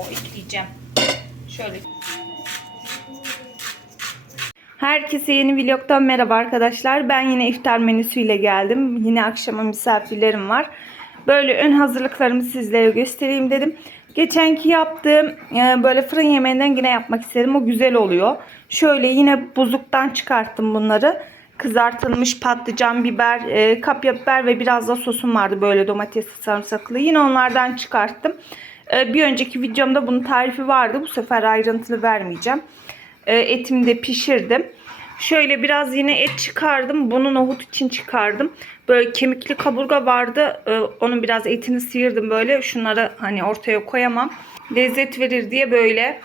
o ekleyeceğim. Şöyle. Herkese yeni vlogdan merhaba arkadaşlar. Ben yine iftar menüsüyle geldim. Yine akşama misafirlerim var. Böyle ön hazırlıklarımı sizlere göstereyim dedim. Geçenki yaptığım böyle fırın yemeğinden yine yapmak istedim. O güzel oluyor. Şöyle yine buzluktan çıkarttım bunları. Kızartılmış patlıcan, biber, kapya biber ve biraz da sosum vardı böyle domatesli sarımsaklı. Yine onlardan çıkarttım. Bir önceki videomda bunun tarifi vardı. Bu sefer ayrıntılı vermeyeceğim. Etimi de pişirdim. Şöyle biraz yine et çıkardım. Bunu nohut için çıkardım. Böyle kemikli kaburga vardı. Onun biraz etini sıyırdım böyle. Şunları hani ortaya koyamam. Lezzet verir diye böyle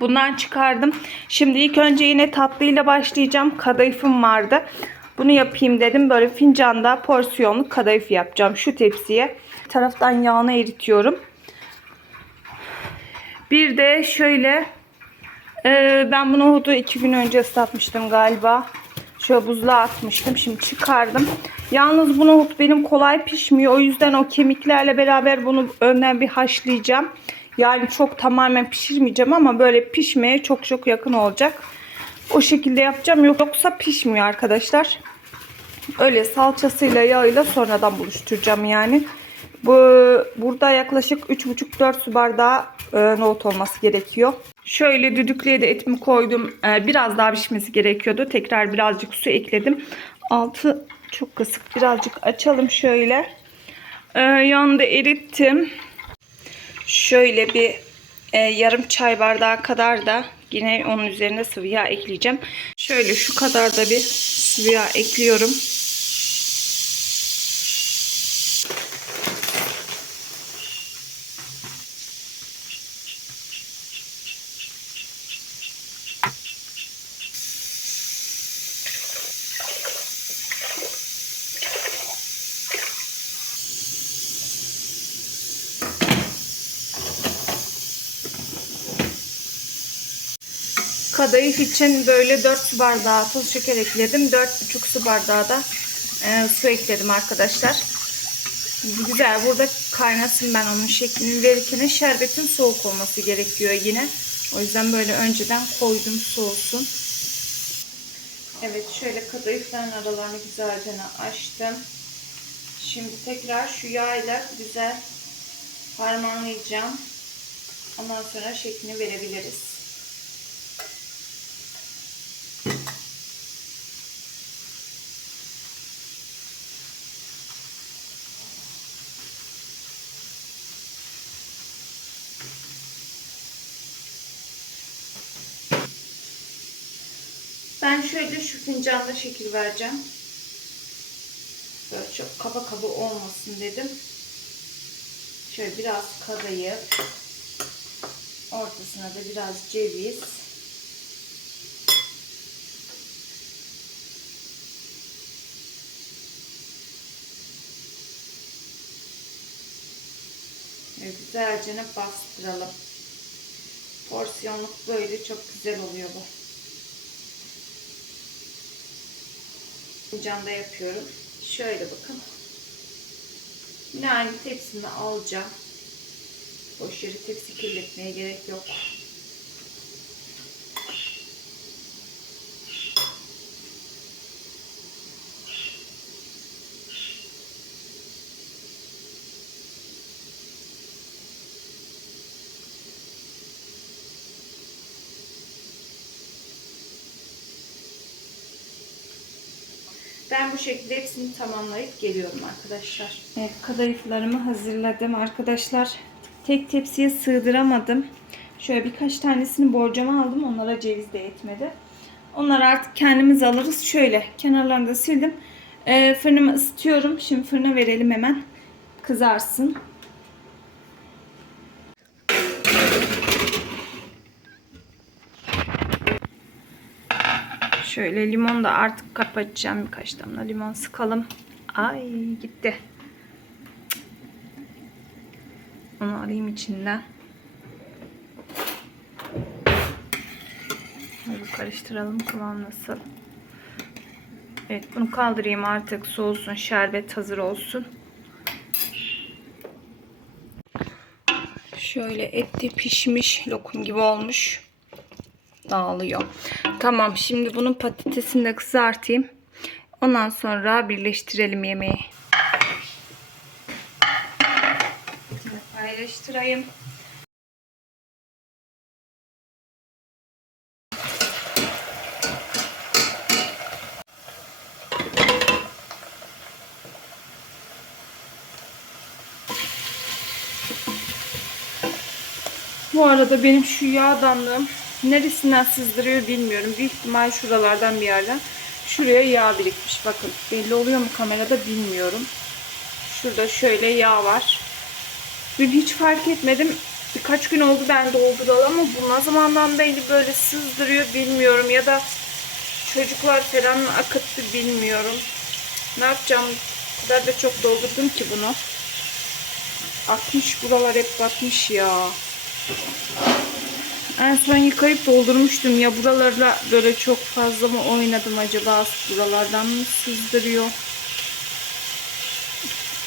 bundan çıkardım. Şimdi ilk önce yine tatlıyla başlayacağım. Kadayıfım vardı. Bunu yapayım dedim. Böyle fincanda porsiyonluk kadayıf yapacağım şu tepsiye. Bir taraftan yağını eritiyorum. Bir de şöyle ben bu nohudu 2 gün önce ıslatmıştım galiba. Şöyle buzluğa atmıştım. Şimdi çıkardım. Yalnız bu nohut benim kolay pişmiyor. O yüzden o kemiklerle beraber bunu önden bir haşlayacağım. Yani çok tamamen pişirmeyeceğim ama böyle pişmeye çok çok yakın olacak. O şekilde yapacağım. Yoksa pişmiyor arkadaşlar. Öyle salçasıyla yağıyla sonradan buluşturacağım yani. Burada yaklaşık 3,5-4 su bardağı nohut olması gerekiyor. Şöyle düdüklüye de etimi koydum. Biraz daha pişmesi gerekiyordu. Tekrar birazcık su ekledim. Altı çok kısık. Birazcık açalım şöyle. Yağını erittim. Şöyle bir yarım çay bardağı kadar da yine onun üzerine sıvı yağ ekleyeceğim. Şöyle şu kadar da bir sıvı yağ ekliyorum. Kadayıf için böyle 4 su bardağı toz şeker ekledim. 4,5 su bardağı da su ekledim arkadaşlar. Güzel, burada kaynasın, ben onun şeklini verirken şerbetin soğuk olması gerekiyor yine. O yüzden böyle önceden koydum soğusun. Evet, şöyle kadayıfların aralarını güzelce açtım. Şimdi tekrar şu yağ ile güzel harmanlayacağım. Ondan sonra şeklini verebiliriz. Ben şöyle şu fincanda şekil vereceğim. Böyle çok kaba kaba olmasın dedim. Şöyle biraz kadayıf. Ortasına da biraz ceviz. Ve güzelce bastıralım. Porsiyonluk böyle çok güzel oluyor bu. Fincanda yapıyorum. Şöyle bakın. Yine aynı tepsimi alacağım. Boş yere tepsi kirletmeye gerek yok. Ben bu şekilde hepsini tamamlayıp geliyorum arkadaşlar. Evet, kadayıflarımı hazırladım arkadaşlar. Tek tepsiye sığdıramadım. Şöyle birkaç tanesini borcama aldım. Onlara ceviz de yetmedi. Onları artık kendimiz alırız. Şöyle kenarlarını da sildim. Fırınımı ısıtıyorum. Şimdi fırına verelim hemen. Kızarsın. Şöyle limon da artık kapatacağım. Birkaç damla limon sıkalım. Ay gitti. Onu alayım içinden. Hadi karıştıralım. Kıvam nasıl? Evet, bunu kaldırayım artık, soğusun. Şerbet hazır olsun. Şöyle etli pişmiş lokum gibi olmuş. Dağılıyor. Tamam, şimdi bunun patatesini de kızartayım. Ondan sonra birleştirelim yemeği. Paylaştırayım. Bu arada benim şu yağdanlığım neresinden sızdırıyor bilmiyorum. Büyük ihtimal şuralardan bir yerden. Şuraya yağ birikmiş. Bakın belli oluyor mu kamerada bilmiyorum. Şurada şöyle yağ var. Dün hiç fark etmedim. Birkaç gün oldu ben dolduralı ama bu ne zamandan beri böyle sızdırıyor bilmiyorum. Ya da çocuklar falan mı akıttı bilmiyorum. Ne yapacağım? O kadar da çok doldurdum ki bunu. Akmış, buralar hep batmış ya. En son yıkayıp doldurmuştum ya, buralarla böyle çok fazla mı oynadım acaba, buralardan mı sızdırıyor?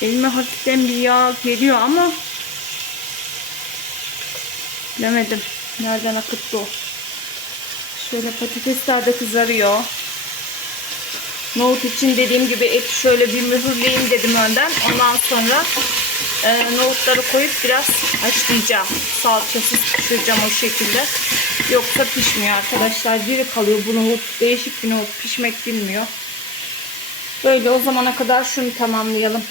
Elime hafiften bir yağ geliyor ama bilemedim nereden akıttı o. Şöyle patatesler de kızarıyor. Nohut için dediğim gibi eti şöyle bir mühürleyeyim dedim önden. Ondan sonra nohutları koyup biraz haşlayacağım. Salçasız pişireceğim o şekilde. Yoksa pişmiyor arkadaşlar. Diri kalıyor bu nohut. Değişik bir nohut. Pişmek bilmiyor. Böyle o zamana kadar şunu tamamlayalım.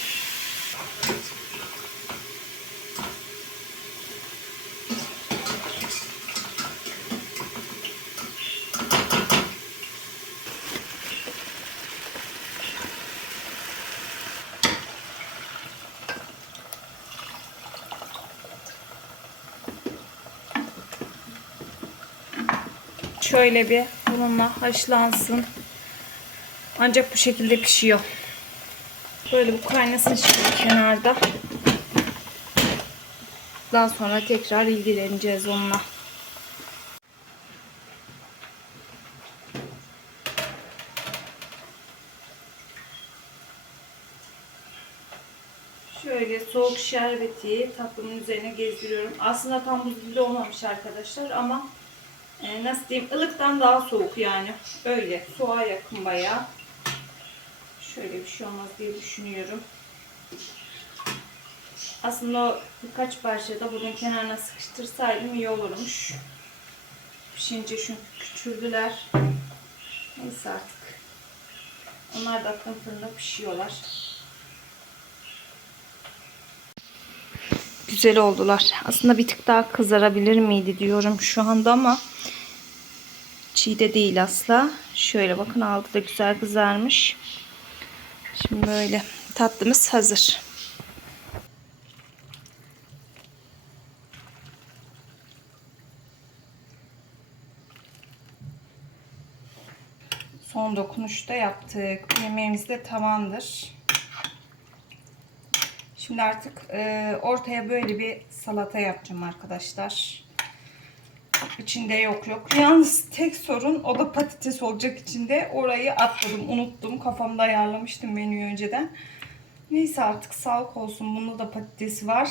Şöyle bir bununla haşlansın. Ancak bu şekilde pişiyor. Böyle bu kaynasın şimdi kenarda. Daha sonra tekrar ilgileneceğiz onunla. Şöyle soğuk şerbeti tatlımın üzerine gezdiriyorum. Aslında tam buz gibi olmamış arkadaşlar ama nasıl diyeyim, ılıktan daha soğuk yani. Öyle soğuğa yakın bayağı. Şöyle bir şey olmaz diye düşünüyorum. Aslında o birkaç parçada bunun kenarına sıkıştırsaydım iyi olurmuş. Pişince çünkü küçüldüler. Neyse artık. Onlar da akın fırında pişiyorlar. Güzel oldular. Aslında bir tık daha kızarabilir miydi diyorum şu anda ama çiğ de değil asla. Şöyle bakın, altı da güzel kızarmış. Şimdi böyle tatlımız hazır. Son dokunuşta yaptık. Yemeğimiz de tamamdır. Şimdi artık ortaya böyle bir salata yapacağım arkadaşlar. İçinde yok. Yalnız tek sorun o da patates olacak içinde. Orayı atladım, unuttum. Kafamda ayarlamıştım menüyü önceden. Neyse artık sağlık olsun. Bunda da patatesi var.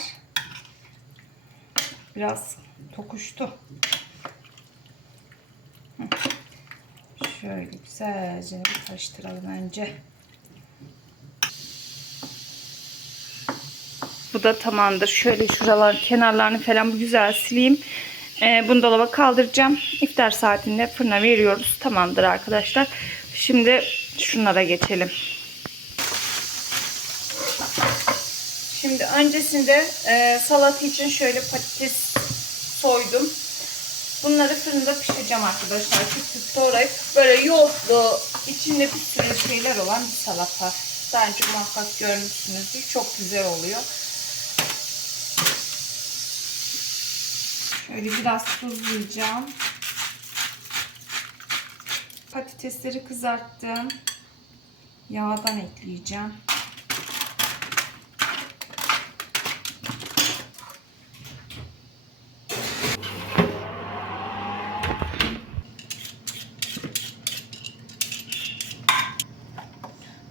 Biraz tokuştu. Şöyle güzelce bir karıştıralım önce. Bu da tamamdır. Şöyle şuralar kenarlarını falan güzel sileyim. Bunu dolaba kaldıracağım. İftar saatinde fırına veriyoruz. Tamamdır arkadaşlar. Şimdi şunlara geçelim. Şimdi öncesinde salata için şöyle patates soydum. Bunları fırında pişireceğim arkadaşlar. Küp küp doğrayıp böyle yoğurtlu, içinde bir sürü şeyler olan bir salata. Daha önce muhakkak görmüşsünüzdür. Çok güzel oluyor. Şöyle biraz tuzlayacağım. Patatesleri kızarttım. Yağdan ekleyeceğim.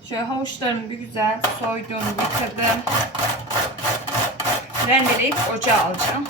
Şöyle havuçlarımı bir güzel soydum, yıkadım. rendeleyip ocağa alacağım.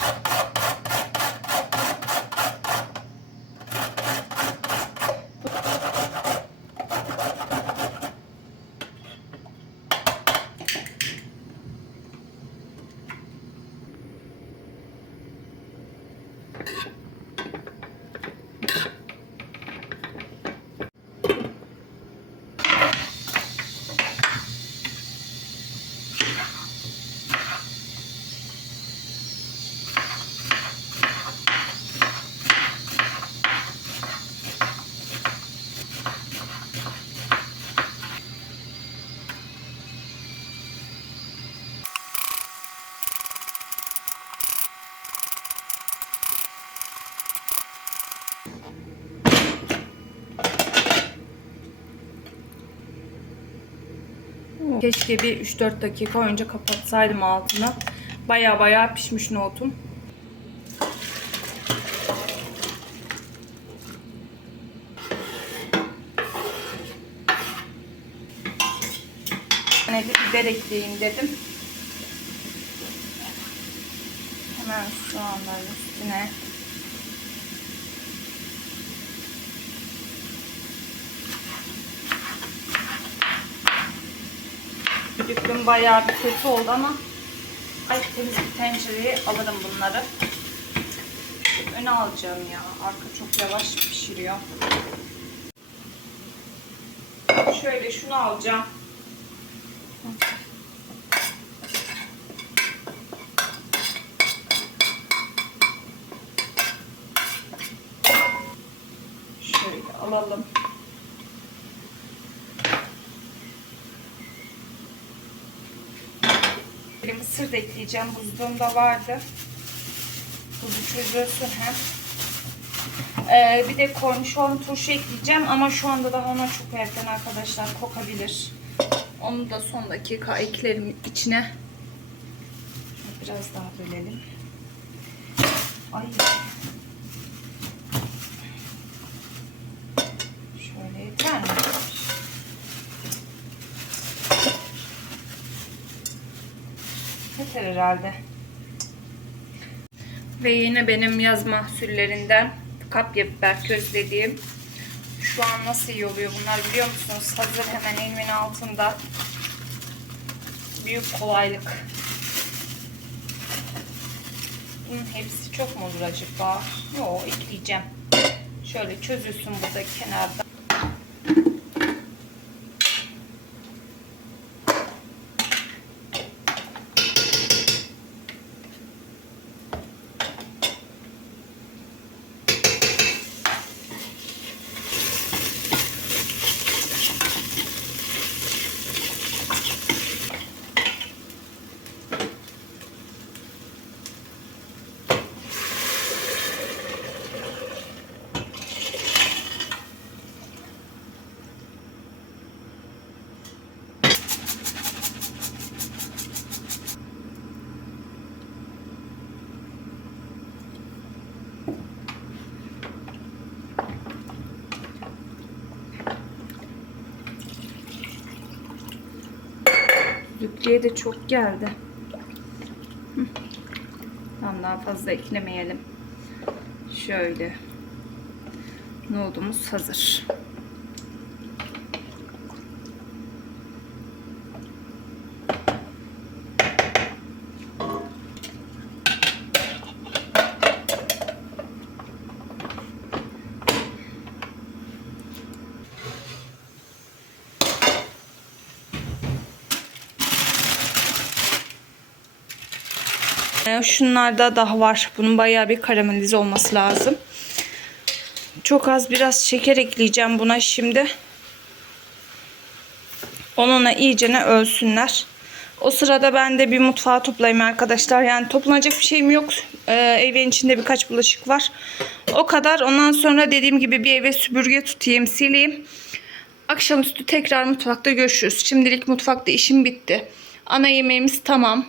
Keşke bir 3-4 dakika önce kapatsaydım altını. Baya pişmiş nohutum. Yine de biber ekleyeyim dedim. Hemen soğanların üstüne. Düdüklüm bayağı bir kötü oldu ama temiz bir tencereye alırım bunları. Öne alacağım ya. Arka çok yavaş pişiriyor. Şöyle şunu alacağım. Şöyle alalım. Mısır da ekleyeceğim. Buzluğumda vardı. Buzu çözülsün hem. Bir de kornişon turşu ekleyeceğim ama şu anda daha ona çok erken arkadaşlar, kokabilir. Onu da son dakika eklerim içine. Biraz daha bölelim. Ay. Şöyle yeter mi? Yeter herhalde. Ve yine benim yaz mahsullerinden kapya biber közlediğim. Şu an nasıl iyi oluyor bunlar biliyor musunuz? Hazır hemen elimin altında. Büyük kolaylık. Bunun hepsi çok mu olur acaba? Yok, ekleyeceğim. Şöyle çözülsün burada kenarda. Düdüklüye de çok geldi. Tam daha fazla eklemeyelim. Şöyle. Nohudumuz hazır. Şunlarda daha var. Bunun bayağı bir karamelize olması lazım. Çok az biraz şeker ekleyeceğim buna şimdi. Onunla iyicene ölsünler. O sırada ben de bir mutfağı toplayayım arkadaşlar. Yani toplanacak bir şeyim yok. Evin içinde birkaç bulaşık var. O kadar. Ondan sonra dediğim gibi bir eve süpürge tutayım, sileyim. Akşamüstü tekrar mutfakta görüşürüz. Şimdilik mutfakta işim bitti. Ana yemeğimiz tamam.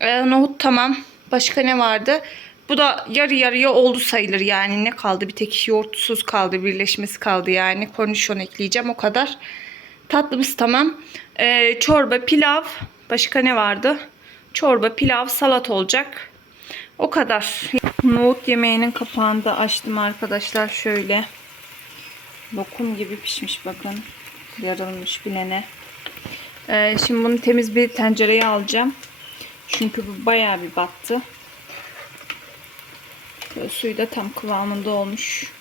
Nohut tamam. Başka ne vardı? Bu da yarı yarıya oldu sayılır yani. Ne kaldı? Bir tek yoğurtsuz kaldı. Birleşmesi kaldı yani. Kornişon ekleyeceğim. O kadar. Tatlımız tamam. Çorba, pilav. Başka ne vardı? Çorba, pilav, salat olacak. O kadar. Nohut yemeğinin kapağını da açtım arkadaşlar. Şöyle. Lokum gibi pişmiş bakın. Yarılmış bilene. Şimdi bunu temiz bir tencereye alacağım. Çünkü bu bayağı bir battı. Böyle suyu da tam kıvamında olmuş.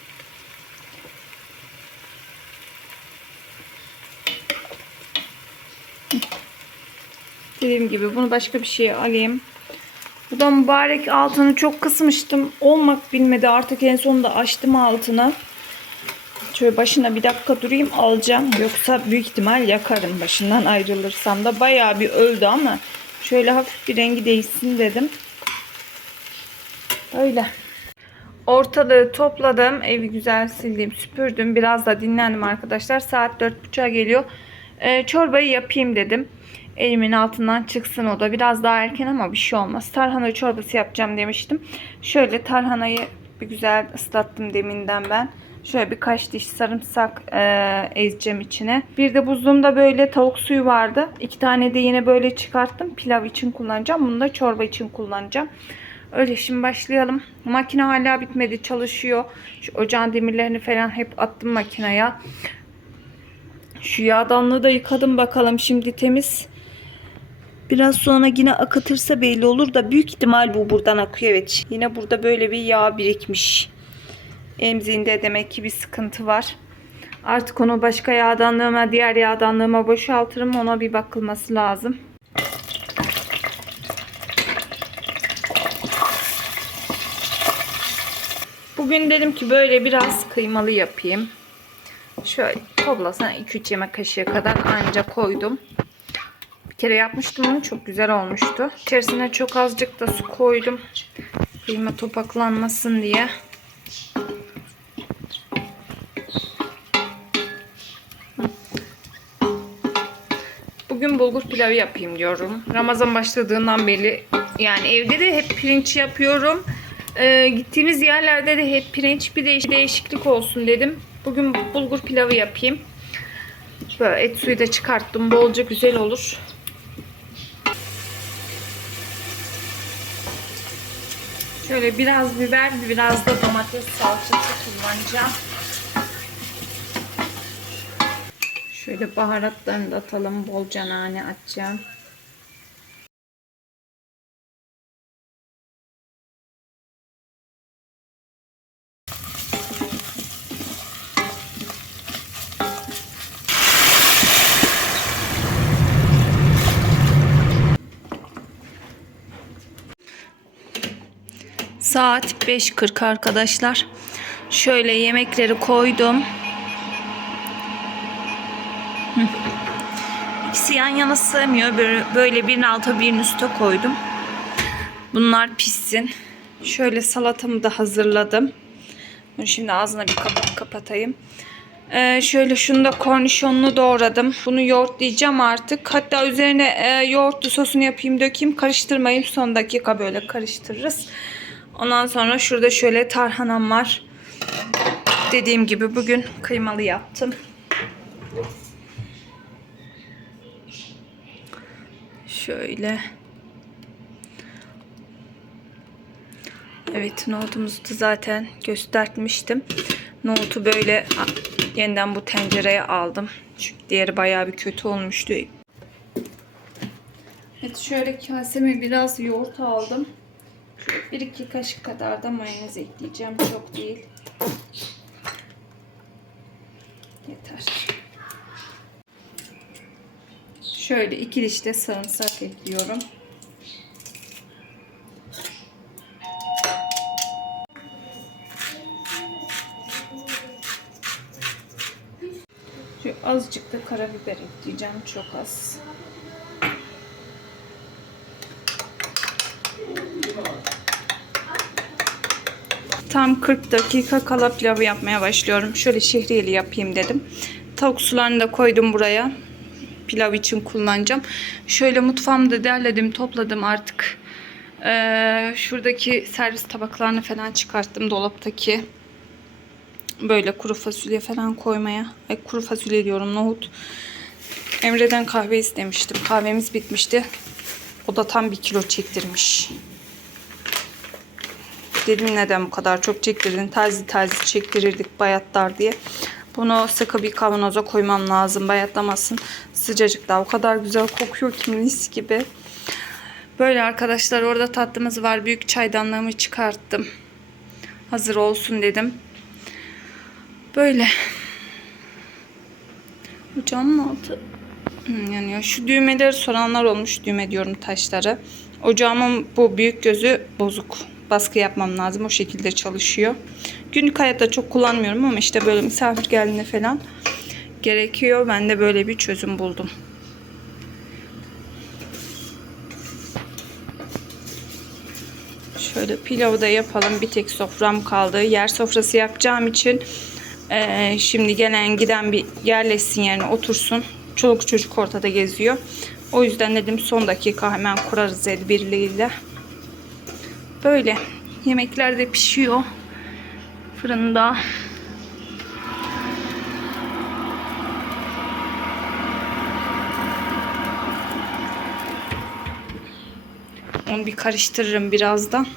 Dediğim gibi bunu başka bir şeye alayım. Bu da mübarek, altını çok kısmıştım. Olmak bilmedi. Artık en sonunda açtım altını. Şöyle başına bir dakika durayım, alacağım. Yoksa büyük ihtimal yakarım başından ayrılırsam da. Bayağı bir öldü ama şöyle hafif bir rengi değişsin dedim. Öyle. Ortalığı topladım. Evi güzel sildim, süpürdüm. Biraz da dinlendim arkadaşlar. Saat 4.30'a geliyor. Çorbayı yapayım dedim. Elimin altından çıksın o da. Biraz daha erken ama bir şey olmaz. Tarhana çorbası yapacağım demiştim. Şöyle tarhanayı bir güzel ıslattım deminden ben. Şöyle birkaç diş sarımsak ezeceğim içine. Bir de buzluğumda böyle tavuk suyu vardı. 2 tane de yine böyle çıkarttım. Pilav için kullanacağım. Bunu da çorba için kullanacağım. Öyle, şimdi başlayalım. Makine hala bitmedi, çalışıyor. Şu ocağın demirlerini falan hep attım makineye. Şu yağdanlığı da yıkadım, bakalım şimdi temiz. Biraz sonra yine akıtırsa belli olur da büyük ihtimal bu buradan akıyor. Evet, yine burada böyle bir yağ birikmiş. Emziğinde demek ki bir sıkıntı var. Artık onu başka yağdanlığıma, diğer yağdanlığıma boşaltırım. Ona bir bakılması lazım. Bugün dedim ki böyle biraz kıymalı yapayım. Şöyle toplasana 2-3 yemek kaşığı kadar anca koydum. Bir kere yapmıştım onu, çok güzel olmuştu. İçerisine çok azıcık da su koydum. Kıyma topaklanmasın diye. Bugün bulgur pilavı yapayım diyorum. Ramazan başladığından beri yani evde de hep pirinç yapıyorum. Gittiğimiz yerlerde de hep pirinç, bir değişiklik olsun dedim. Bugün bulgur pilavı yapayım. Böyle et suyu da çıkarttım. Bolca güzel olur. Şöyle biraz biber, biraz da domates salçası kullanacağım. Şöyle baharatlarını da atalım. Bolca nane atacağım. Saat 5:40 arkadaşlar. Şöyle yemekleri koydum. İkisi yan yana sığmıyor. Böyle birinin alta birinin üste koydum. Bunlar pişsin. Şöyle salatamı da hazırladım. Şimdi ağzına bir kapak kapatayım. Şöyle şunu da kornişonlu doğradım. Bunu yoğurtlayacağım artık. Hatta üzerine yoğurtlu sosunu yapayım, dökeyim. Karıştırmayayım. Son dakika böyle karıştırırız. Ondan sonra şurada şöyle tarhanam var. Dediğim gibi bugün kıymalı yaptım. Şöyle. Evet, nohutumuzu da zaten göstermiştim. Nohutu böyle yeniden bu tencereye aldım. Çünkü diğeri bayağı bir kötü olmuştu. Evet, şöyle kaseme biraz yoğurt aldım. 1-2 kaşık kadar da mayonez ekleyeceğim. Çok değil. Yeter. Şöyle 2 diş de sarımsak ekliyorum. Şöyle azıcık da karabiber ekleyeceğim. Çok az. Tam 40 dakika kala pilavı yapmaya başlıyorum. Şöyle şehriyeli yapayım dedim. Tavuk sularını da koydum buraya. Pilav için kullanacağım. Şöyle mutfağımda derledim, topladım artık. Şuradaki servis tabaklarını falan çıkarttım dolaptaki. Böyle kuru fasulye falan koymaya. Kuru fasulye diyorum, nohut. Emre'den kahve istemiştim. Kahvemiz bitmişti. O da tam 1 kilo çektirmiş. Dedim neden bu kadar çok çektirdin? Taze taze çektirirdik bayatlar diye. Bunu sıkı bir kavanoza koymam lazım. Bayatlamasın. Sıcacık daha o kadar güzel kokuyor ki mis gibi. Böyle arkadaşlar, orada tatlımız var. Büyük çaydanlığımı çıkarttım. Hazır olsun dedim. Böyle. Ocağımın altı yanıyor. Şu düğmeleri soranlar olmuş. Düğme diyorum, taşları. Ocağımın bu büyük gözü bozuk. Baskı yapmam lazım. O şekilde çalışıyor. Günlük hayatta çok kullanmıyorum ama işte böyle misafir geldiğinde falan gerekiyor. Ben de böyle bir çözüm buldum. Şöyle pilavı da yapalım. Bir tek sofram kaldı. Yer sofrası yapacağım için şimdi gelen giden bir yerleşsin, yerine otursun. Çoluk çocuk ortada geziyor. O yüzden dedim son dakika hemen kurarız el birliğiyle. Böyle. Yemekler de pişiyor fırında. Onu bir karıştırırım birazdan.